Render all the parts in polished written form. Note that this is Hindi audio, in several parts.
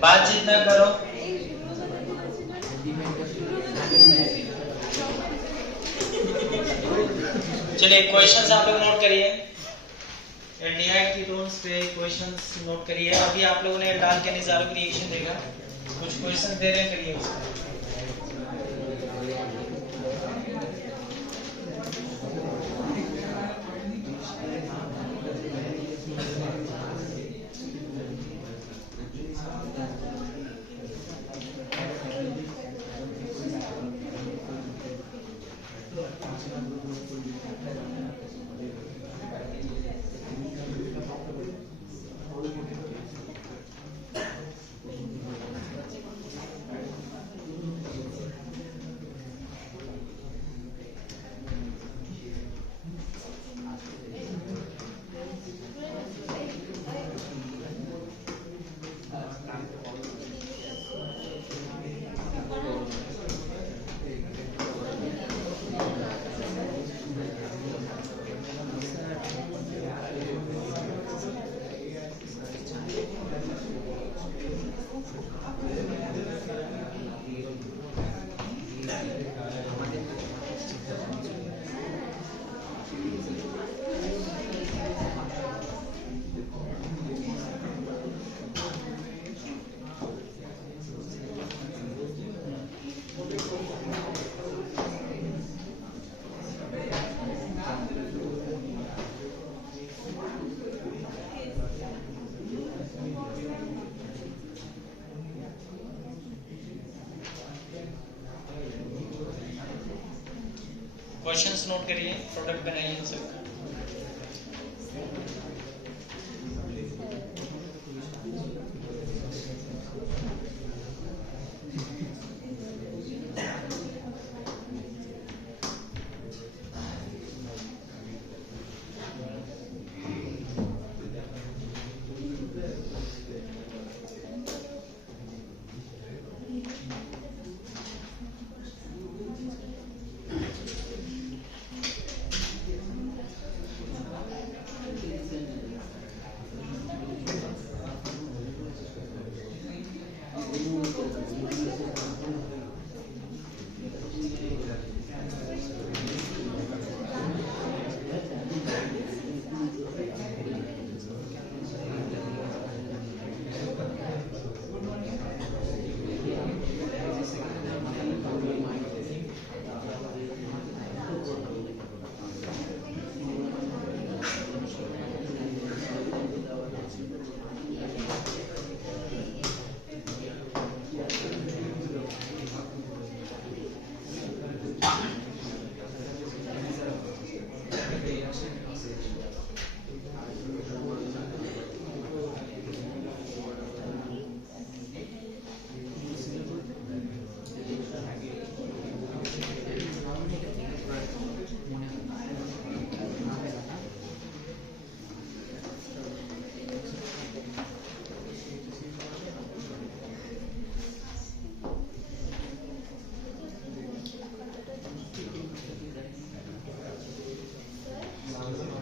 बातचीत ना करो। चलिए क्वेश्चंस आप लोग नोट करिए। एल्डिहाइड कीटोन्स पे क्वेश्चंस नोट करिए। अभी आप लोगों ने डाल के निजारो की रिएक्शन देगा, कुछ क्वेश्चंस दे रहे हैं, करिए उसका। क्वेश्चंस नोट करिए, प्रोडक्ट बनाइए इन सबका।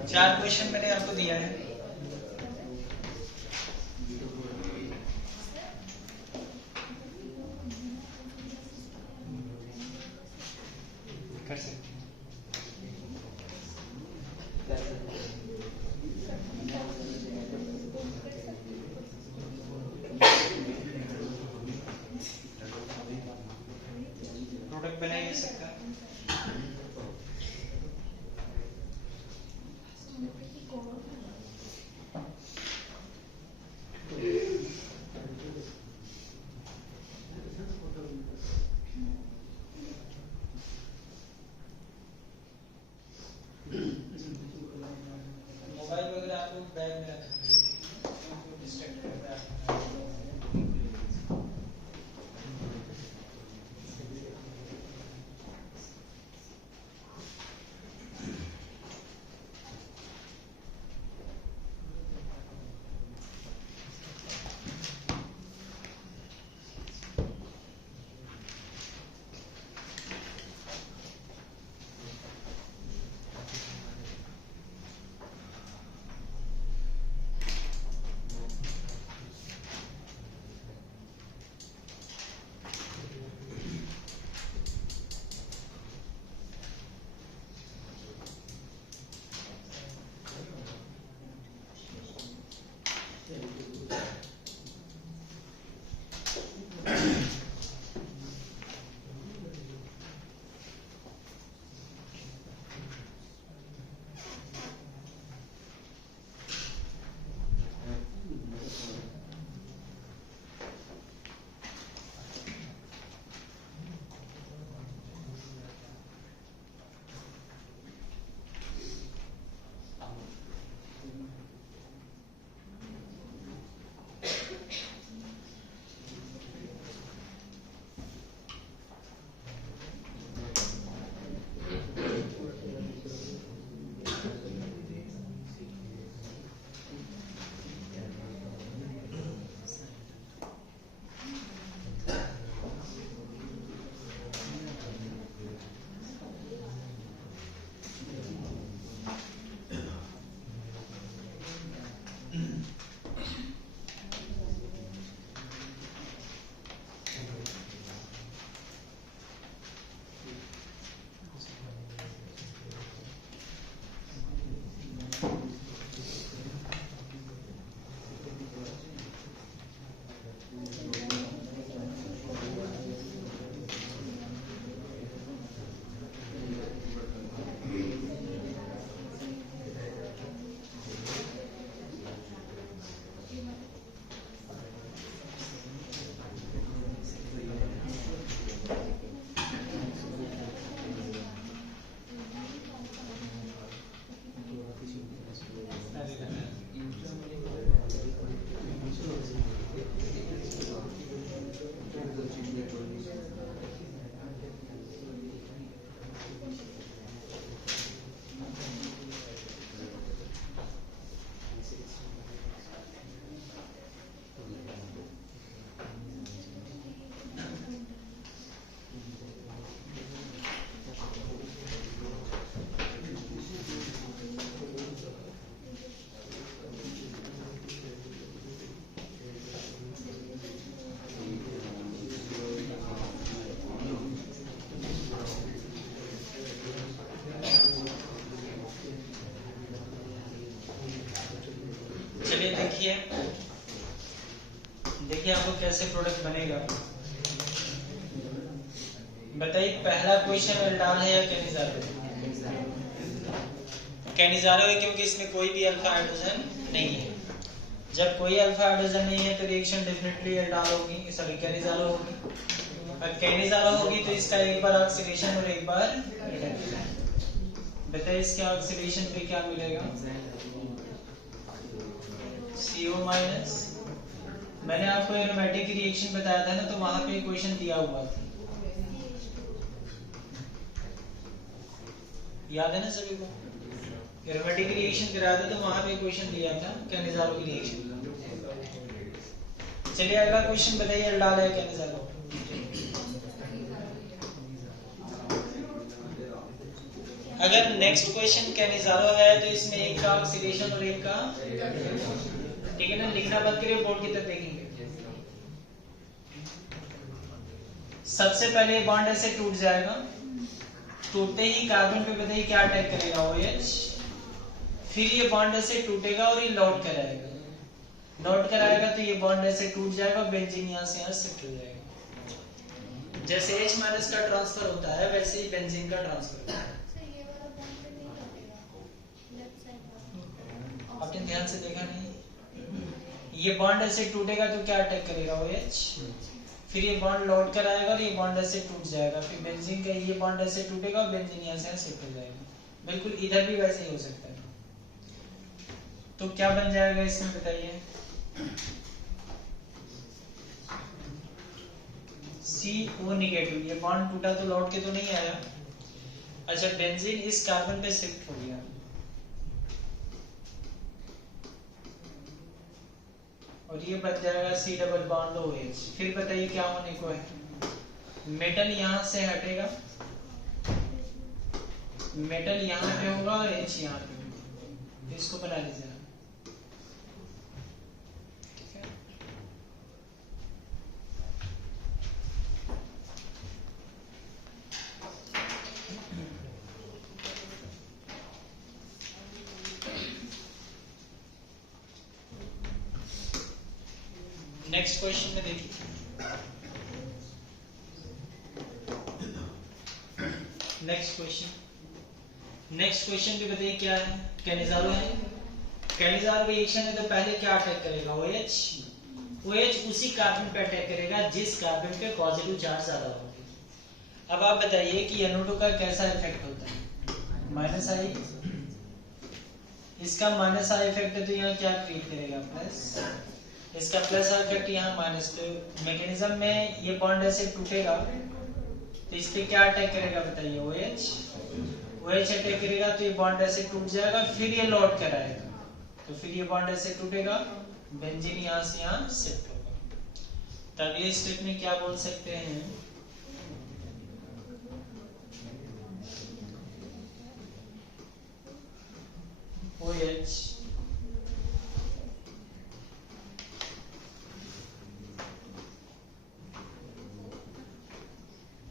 चार क्वेश्चन मैंने आपको दिया है। कर सकते प्रोडक्ट बनाइए सबका। मोबाइल वगैरह आप लोग बैग में रख सकते हैं, डिस्ट्रैक्ट करता है। रखिए, देखिए आपको कैसे प्रोडक्ट बनेगा। बताइए पहला क्वेश्चन एल्डाल है या कैनिजारो है? कैनिजारो है क्योंकि इसमें कोई भी अल्फा हाइड्रोजन नहीं है। जब कोई अल्फा हाइड्रोजन नहीं है तो रिएक्शन डेफिनेटली एल्डाल होगी, सॉरी कैनिजारो होगी। और कैनिजारो होगी तो इसका एक बार ऑक्सीडेशन और एक बार रिडक्शन। बताइए इसके ऑक्सीडेशन पे क्या मिलेगा? CO minus. मैंने आपको एरोमेटिक रिएक्शन बताया था ना, तो वहां पे इक्वेशन दिया हुआ था, याद है ना सभी को? एरोमेटिक रिएक्शन कराया था तो वहां पे इक्वेशन दिया था कैनिजारो की रिएक्शन। चलिए अगला क्वेश्चन बताइए, एल्डाल है कैनिजारो? अगर नेक्स्ट क्वेश्चन कैनिजारो है तो इसमें एक का ऑक्सीडेशन और एक का, ठीक है ना? लिखना बंद करिए, बोर्ड की तरफ देखेंगे। सबसे पहले बॉन्ड ऐसे टूट जाएगा, टूटते ही कार्बन पे बताइए क्या अटैक करेगा? OH। फिर ये बॉन्ड ऐसे टूटेगा और ये लौट कर आएगा, लौट कर आएगा तो ये बॉन्ड ऐसे टूट जाएगा, बेंजीन यहाँ से यहाँ शिफ्ट हो जाएगा। जैसे H माइनस का ट्रांसफर होता है वैसे ही बेंजीन का ट्रांसफर होता है। आपने ध्यान से देखा नहीं? ये बॉन्ड ऐसे टूटेगा तो क्या अटैक करेगा? OH। फिर ये बॉन्ड लौट कर आएगा और ये बॉन्ड ऐसे टूट जाएगा, फिर बेंजीन का ये बॉन्ड ऐसे टूटेगा और बेंजीन यहाँ से शिफ्ट हो जाएगा। बिल्कुल इधर भी वैसे ही हो सकता है। तो क्या बन जाएगा इसमें बताइए? CO negative. ये बॉन्ड टूटा तो लौट के तो नहीं आया। अच्छा, बेंजीन इस कार्बन पे शिफ्ट हो गया, और ये बन जाएगा C डबल बॉन्ड OH। फिर बताइए क्या होने को है? मेटल यहां से हटेगा, मेटल यहां पे होगा और H यहां पे होगा। इसको बना लीजिए, ठीक है? नेक्स्ट क्वेश्चन में देखिए, नेक्स्ट क्वेश्चन भी बताइए क्या है? कैनिजारो है। कैनिजारो रिएक्शन है तो पहले क्या अटैक करेगा? OH उसी कार्बन पे अटैक करेगा जिस कार्बन पे पॉजिटिव चार्ज ज्यादा होगा। अब आप बताइए कि NO2 का कैसा इफेक्ट होता है? माइनस आई। इसका माइनस आई इफेक्ट है तो यहाँ क्या क्रिएट करेगा? प्लस। इसका प्लस इफेक्ट यहाँ माइनस। तो मैकेनिज्म में ये बॉन्ड ऐसे टूटेगा तो इस पे क्या अटैक करेगा बताइए? OH अटैक करेगा तो ये बॉन्ड ऐसे टूट जाएगा, फिर ये लौट कर आएगा, तो फिर ये बॉन्ड ऐसे टूटेगा, बेंजीन यहाँ से यहाँ शिफ्ट होगा। तो अगले स्टेप में क्या बोल सकते हैं? OH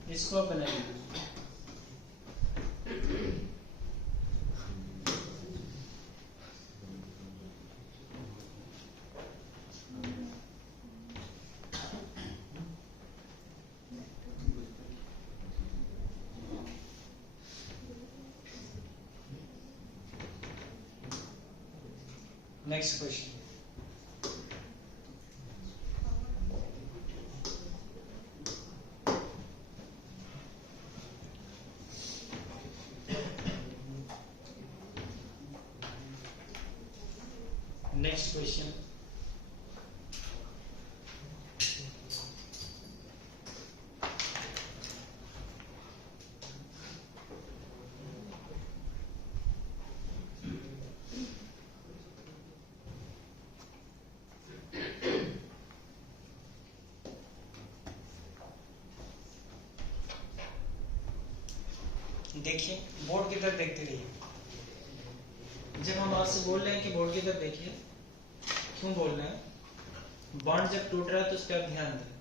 इसको बनाइए, नेक्स्ट क्वेश्चन। नेक्स्ट क्वेश्चन, देखिए बोर्ड की तरफ देखते रहिए। जब हम आपसे बोल रहे हैं कि बोर्ड की तरफ देखिए, क्यों बोल रहे हैं? बॉन्ड जब टूट रहा है तो उस पर आप ध्यान दें,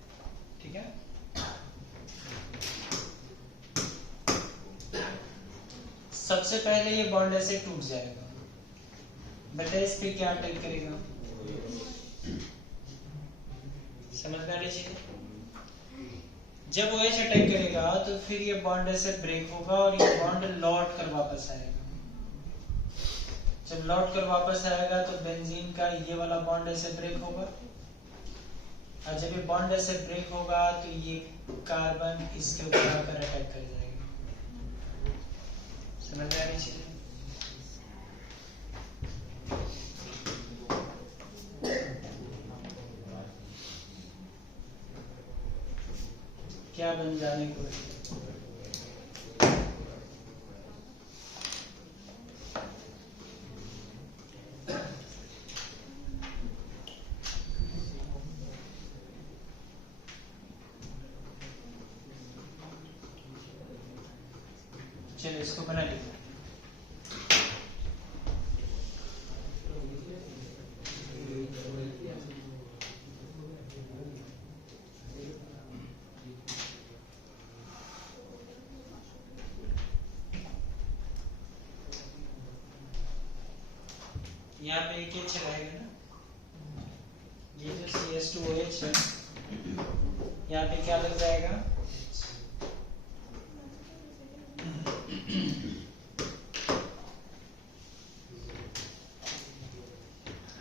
ठीक है? सबसे पहले ये बॉन्ड ऐसे टूट जाएगा, बताइए इस पे क्या अटैक करेगा? समझ में आ रही चीज? जब OH अटैक करेगा तो फिर ये बॉन्ड ऐसे ब्रेक होगा और ये बॉन्ड लौट कर वापस आएगा। जब लौट कर वापस आएगा तो बेंजीन का ये वाला बॉन्ड ऐसे ब्रेक होगा, और जब ये बॉन्ड ऐसे ब्रेक होगा तो ये कार्बन इसके ऊपर आकर अटैक कर जाएगा। समझ में आ रही चीज? क्या बन जाने को है? चलो इसको बना लीजिए। यहाँ पे एक H रहेगा ना, ये जो CH2OH है यहाँ पे क्या लग जाएगा?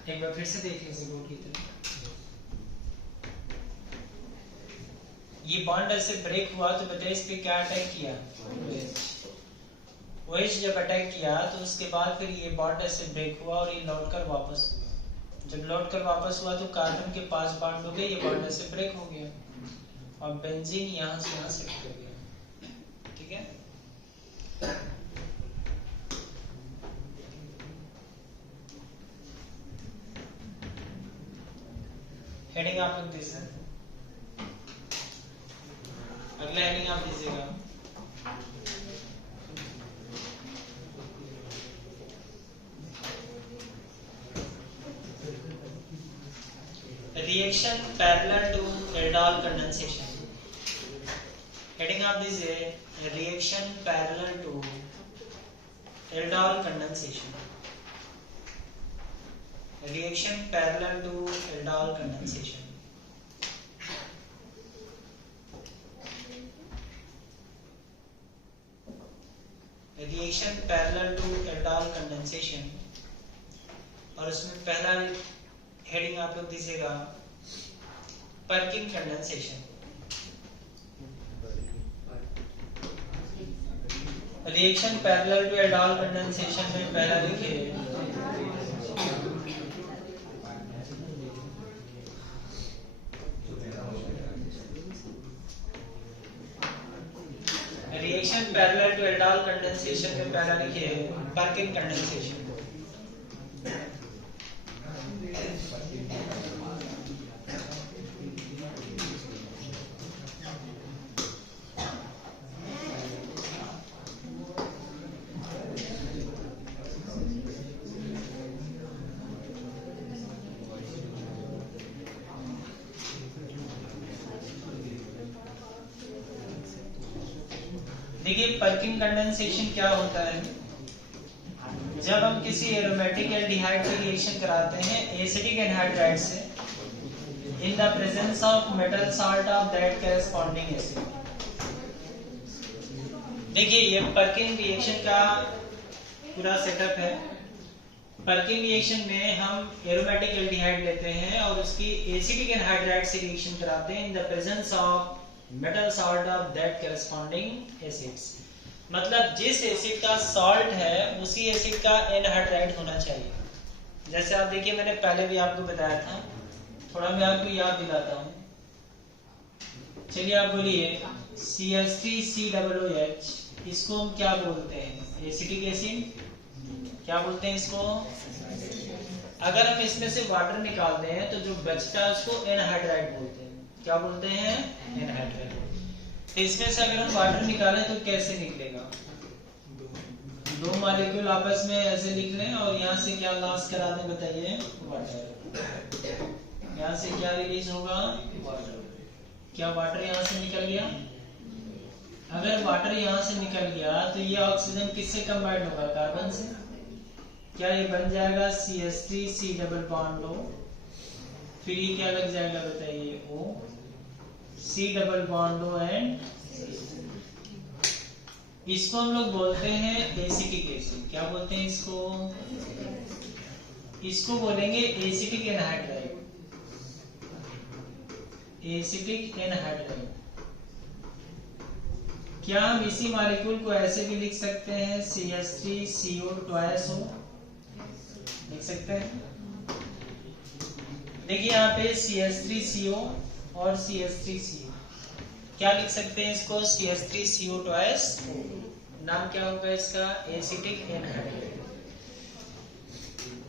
एक बार फिर से देख लीजिए बोर्ड की तरफ। ये बॉन्ड ऐसे ब्रेक हुआ तो बताइए इस पे क्या अटैक किया? OH जब अटैक किया तो उसके बाद फिर ये बॉन्ड ऐसे ब्रेक हुआ और ये लौट कर वापस हुआ। जब लौट कर वापस हुआ तो कार्बन के 5 बॉन्ड हो गए, ये बॉन्ड ऐसे ब्रेक हो गया और बेंजीन यहाँ से यहाँ शिफ्ट हो गया। ठीक है, हेडिंग आप लोग दीजिए। अगला हेडिंग आप दीजिएगा। Reaction parallel to aldol condensation. Heading आप दीजिए reaction parallel to aldol condensation. Reaction parallel to aldol condensation. Reaction parallel to aldol condensation, और उसमें पहला हेडिंग आप लोग दीजिएगा Perkin condensation. Reaction parallel to aldol condensation में पहला लिखिए reaction parallel to aldol condensation में पहला लिखिए पर्किन कंडेंसेशन। देखिए पर्किन कंडेंसेशन क्या होता है? जब हम किसी एरोमेटिक एल्डिहाइड की रिएक्शन कराते हैं एसिडिक एनहाइड्राइड से in the presence of metal salt of that corresponding acid. देखिए ये पर्किन रिएक्शन का पूरा सेटअप है। पर्किन रिएक्शन में हम एरोमेटिक एल्डिहाइड लेते हैं और उसकी एसिडिक एनहाइड्राइड से रिएक्शन कराते हैं in the presence of metal salt of that corresponding acids. मतलब जिस एसिड का सॉल्ट है उसी एसिड का एनहाइड्राइड होना चाहिए। जैसे आप देखिए मैंने पहले भी आपको बताया था, थोड़ा मैं आपको याद दिलाता हूँ। चलिए आप बोलिए CH3COOH, इसको हम क्या बोलते हैं? Acetic acid. क्या बोलते हैं इसको? अगर हम इसमें से वाटर निकालते हैं तो जो बचता है उसको एनहाइड्राइड बोलते हैं। क्या बोलते हैं? एनहाइड्राइड। तो इसमें से अगर हम वाटर निकालें तो कैसे निकलेगा? दो मॉलिक्यूल आपस में ऐसे निकले और यहाँ से क्या लॉस करा दें बताइए? वाटर। यहाँ से क्या रिलीज होगा? वाटर। क्या वाटर यहाँ से निकल गया? अगर वाटर यहाँ से निकल गया तो ये ऑक्सीजन किससे कंबाइंड होगा? कार्बन से। क्या ये बन जाएगा CH3C डबल बॉन्ड O फिर ये क्या लग जाएगा बताइए, O C double bond O and इसको हम लोग बोलते हैं एसिटिक एसिड। क्या बोलते हैं इसको? इसको बोलेंगे एसिटिक एनहाइड्राइड, एसिटिक एनहाइड्राइड। क्या हम इसी मॉलिक्यूल को ऐसे भी लिख सकते हैं CH3CO ट्वाइस O, लिख सकते हैं। देखिए यहाँ पे CH3CO और CH3CO, क्या लिख सकते हैं इसको? CH3CO twice O। नाम क्या होगा इसका? Acetic anhydride.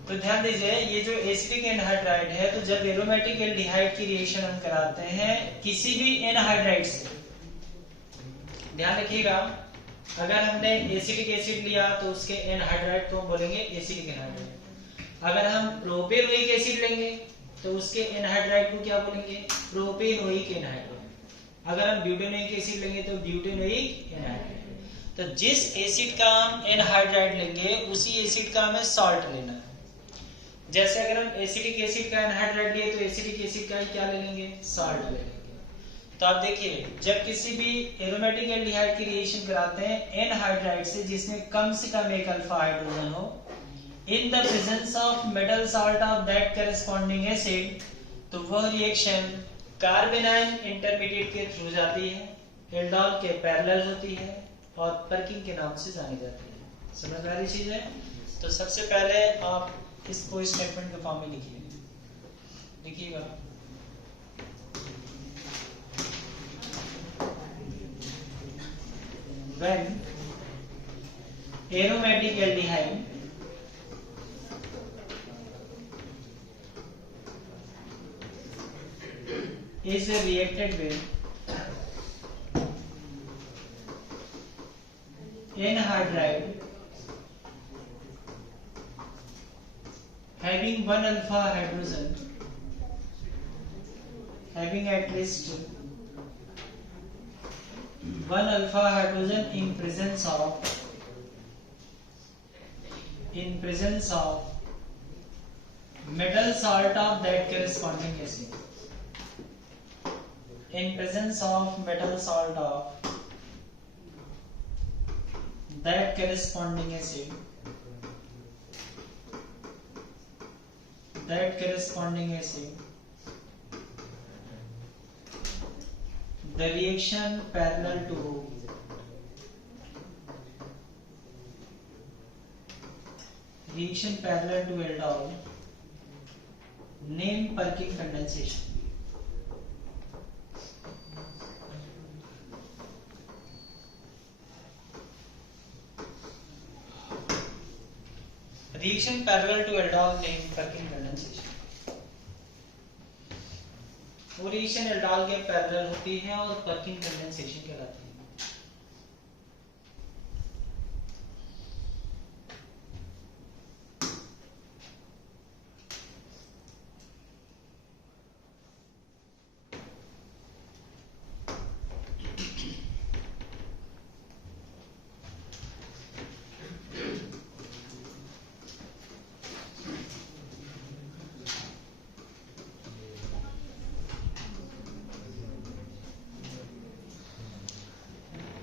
तो ध्यान दीजिए, ये जो एसिटिक एनहाइड्राइड है, तो जब एरोमेटिक एल्डिहाइड की रिएक्शन हम कराते हैं किसी भी एनहाइड्राइड से, ध्यान रखिएगा, अगर हमने एसिटिक एसिड लिया तो उसके एनहाइड्राइड को हम बोलेंगे एसिटिक एनहाइड्राइड। अगर हम प्रोपेनोइक एसिड लेंगे तो उसके एनहाइड्राइड को क्या बोलेंगे? Propanoic anhydride. अगर हम ब्यूटेनोइक एसिड लेंगे तो ब्यूटेनोइक एनहाइड्राइड। तो जिस एसिड का हम एनहाइड्राइड लेंगे उसी एसिड का हमें सॉल्ट लेना है। जैसे अगर हम एसिटिक एसिड का एनहाइड्राइड लिए तो एसिटिक एसिड का ही क्या ले लेंगे? सॉल्ट ले लेंगे। तो आप देखिए, जब किसी भी एरोमेटिक एल्डिहाइड की रिएक्शन कराते हैं एनहाइड्राइड से जिसमें कम से कम एक अल्फा हाइड्रोजन हो, in the presence of metal salt of that corresponding acid, तो वह रिएक्शन कार्बेनाइन इंटरमीडिएट के थ्रू जाती है, एल्डोल के पैरेलल होती है और पर्किंग के नाम से जानी जाती है। समझ में आ रही चीज है? तो सबसे पहले आप इसको स्टेटमेंट के फॉर्म में लिखिए, लिखिएगा। When aromatic aldehyde is reacted with anhydride having one alpha hydrogen, having at least one alpha hydrogen in presence of metal salt of that corresponding acid, in presence of metal salt of that corresponding acid, the reaction parallel to aldol, named Perkin condensation. Reaction parallel to aldol named Perkin condensation. वो रिएक्शन एल्डोल के पैरेलल होती है और पर्किन कंडेंसेशन कहलाती है।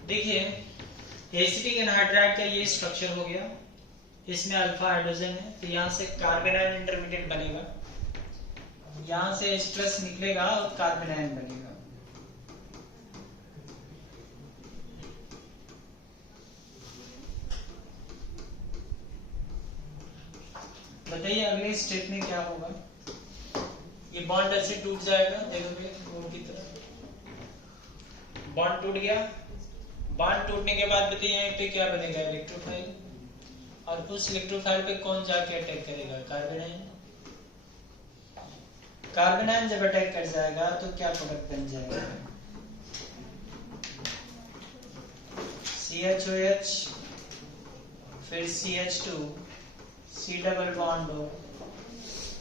देखिए, एसिटिक एनहाइड्राइड का ये स्ट्रक्चर हो गया, इसमें अल्फा हाइड्रोजन है, तो यहाँ से कार्बेनाइन इंटरमीडिएट बनेगा, यहाँ से H+ निकलेगा और कार्बेनाइन बनेगा। बताइए अगले स्टेप में क्या होगा? ये बॉन्ड ऐसे टूट जाएगा, देखोगे गोल की तरह बॉन्ड टूट गया। बॉन्ड टूटने के बाद बताइए यहाँ पे क्या बनेगा? इलेक्ट्रोफाइल। और उस इलेक्ट्रोफाइल पे कौन जाके अटैक करेगा? कार्बेनाइन। कार्बेनाइन जब अटैक कर जाएगा तो क्या प्रोडक्ट बन जाएगा? CHOH, फिर CH2, C double bond O,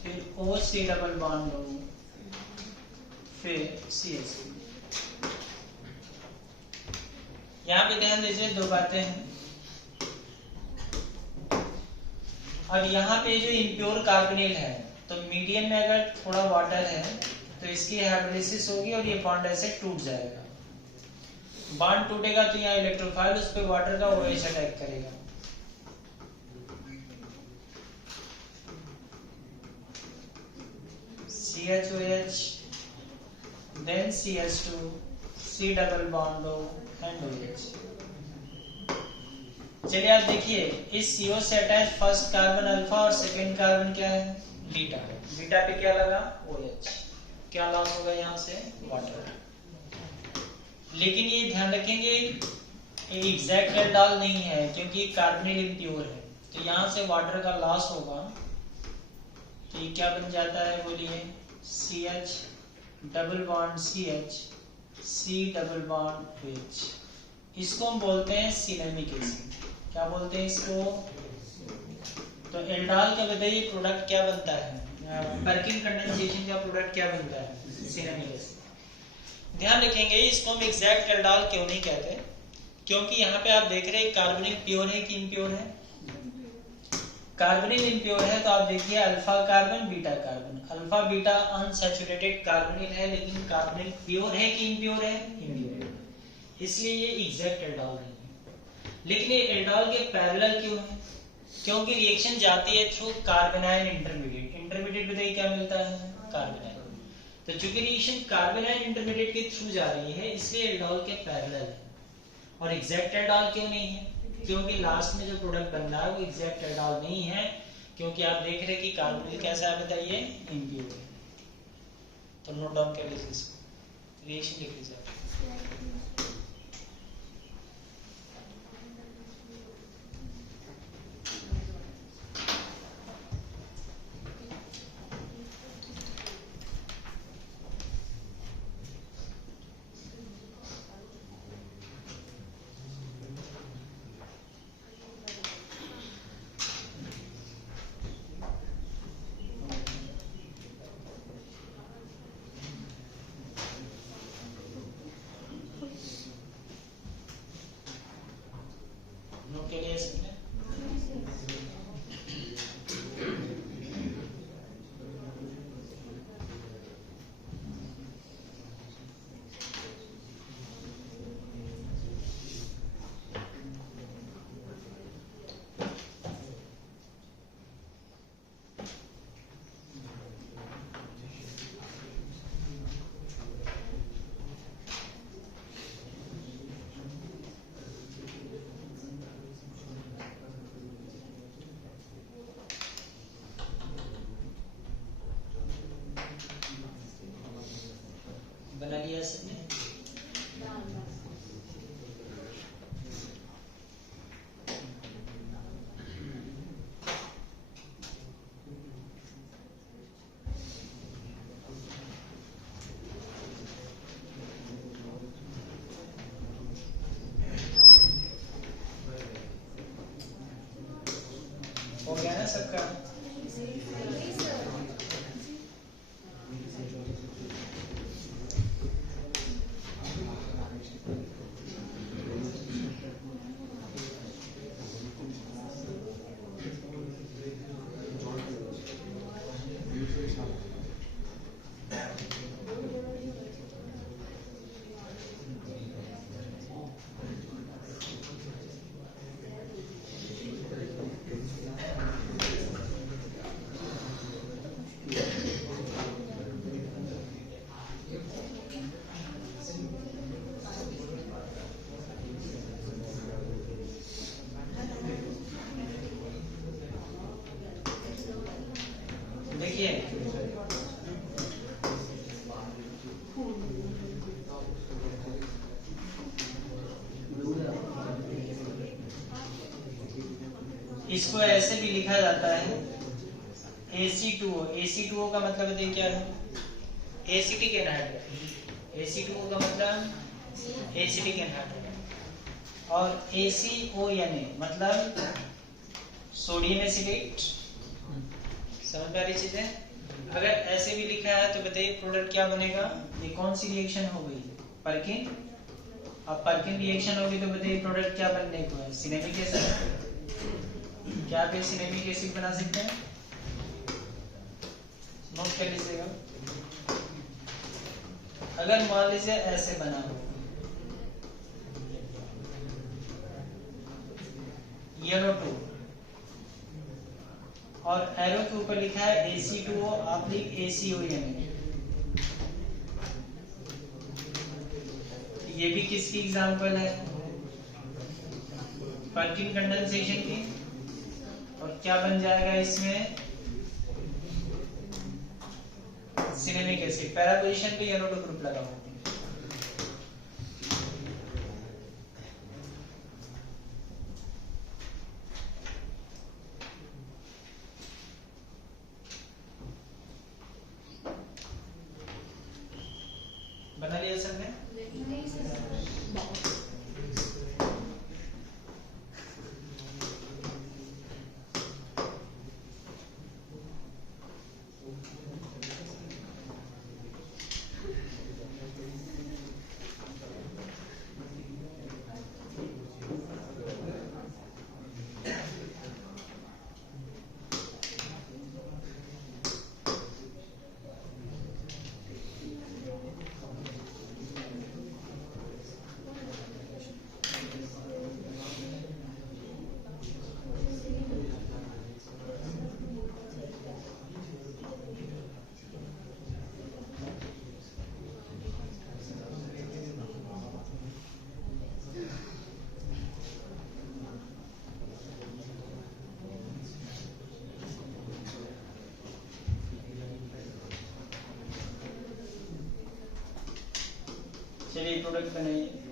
फिर OC डबल बॉन्ड O, फिर CH2। यहाँ पे ध्यान दीजिए, दो बातें हैं। अब यहाँ पे जो इम्प्योर कार्बोनिल है तो मीडियम में अगर थोड़ा वाटर है तो इसकी हाइड्रोलिसिस होगी और ये बॉन्ड ऐसे टूट जाएगा। बॉन्ड टूटेगा तो यहाँ इलेक्ट्रोफाइल उस पर वाटर का OH अटैक करेगा। CHOH, then CH2, C double bond O and OH। चलिए आप देखिए, इस CO से अटैच फर्स्ट कार्बन अल्फा और सेकेंड कार्बन क्या है, बीटा। बीटा पे क्या लगा, OH। क्या लॉस होगा यहाँ से, वाटर। लेकिन ये ध्यान रखेंगे एग्जैक्ट एल्डाल नहीं है क्योंकि कार्बोनिल इम्प्योर है, तो यहाँ से वाटर का लॉस होगा। तो ये क्या बन जाता है बोलिए, CH double bond CH, C double bond H। इसको हम बोलते हैं सिनेमिक एसिड। क्या बोलते हैं इसको, तो एल्डाल का बताइए प्रोडक्ट क्या बनता है, पर्किन कंडेंसेशन का प्रोडक्ट क्या बनता है, सिनेमिक एसिड। ध्यान रखेंगे इसको हम एग्जैक्ट एल्डाल क्यों नहीं कहते, क्योंकि यहाँ पे आप देख रहे हैं कार्बोनिल प्योर है कि इम्प्योर है। कार्बोनिल इम्प्योर है तो आप देखिए alpha carbon beta carbon, alpha beta unsaturated carbonyl है, लेकिन कार्बोनिल प्योर है कि इम्प्योर है, इम्प्योर है, इसलिए ये एग्जैक्ट एल्डाल नहीं है। लेकिन ये एल्डाल के पैरेलल क्यों है, क्योंकि रिएक्शन जाती है थ्रू कार्बोनाइल इंटरमीडिएट। इंटरमीडिएट बताइए क्या मिलता है, कार्बोनाइल। तो चूंकि रिएक्शन कार्बोनाइल इंटरमीडिएट के थ्रू जा रही है इसलिए एल्डाल के पैरेलल है। और एग्जैक्ट एल्डाल क्यों नहीं है, क्योंकि लास्ट में जो प्रोडक्ट बन रहा है वो एग्जैक्ट एल्डाल नहीं है, क्योंकि आप देख रहे हैं कि कार्बोनिल कैसा है बताइए, इम्प्योर है। तो नोट डाउन कर लीजिए इसको, रिएक्शन लिख लीजिए। बना लिया सबने, हो गया ना सबका। इसको ऐसे भी लिखा जाता है AC2O। AC2O का मतलब बताइए क्या है, एसिटिक एनहाइड्राइड। AC2O का मतलब एसिटिक एनहाइड्राइड। और ACONA मतलब सोडियम एसिटेट। समझ में आ रही चीज है। अगर ऐसे भी लिखा है तो बताइए प्रोडक्ट क्या बनेगा, ये कौन सी रिएक्शन हो गई, पर्किन। अब पर्किन रिएक्शन होगी तो बताइए प्रोडक्ट क्या बनने को है, सिनेमिक एसिड। क्या आप सिनेमिक एसिड बना सकते हैं, नोट कर लीजिएगा। अगर मान लीजिए ऐसे बना हो, येलो 2 और एरो के ऊपर लिखा है AC2O ऑब्लिक ACOME, ये भी किसकी एग्जांपल है? पर्किन कंडेंसेशन की। और क्या बन जाएगा इसमें? Cinnamic acid. पैरा पोजीशन पे येलो ग्रुप लगा हो। बना लिया सर ने? चलिए प्रोडक्ट बनाइए।